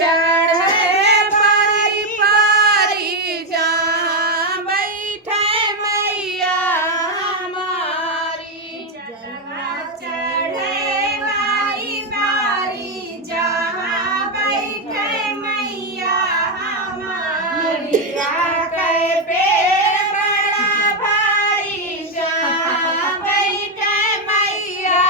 चढ़े पारी पारी जहाँ बैठे मैया हमारी जलवा चढ़े बारी बारी जहाँ बैठे मैया हमारी निबिया के पेड़ बड़ा भारी जहाँ बैठे मैया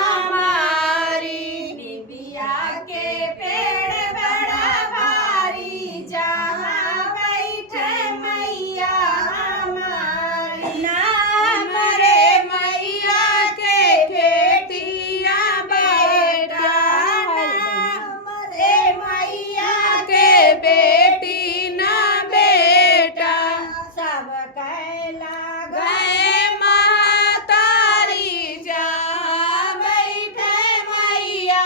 हमारी निबिया के पेड़ बड़ा भारी जहाँ बैठे मैया हमारी नाम रे मैया के खेतिया बेटा हमरे मैया के बेटी ना बेटा सब कैला गए महतारी जहाँ बैठे मैया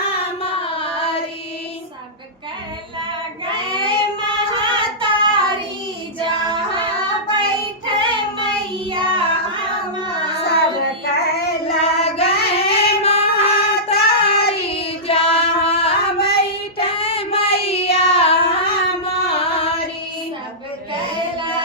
हमारी सब कैला गए महतारी जहाँ बैठे मैया सब हमारी कैला गए महतारी जहाँ बैठे मैया हमारी सब कैला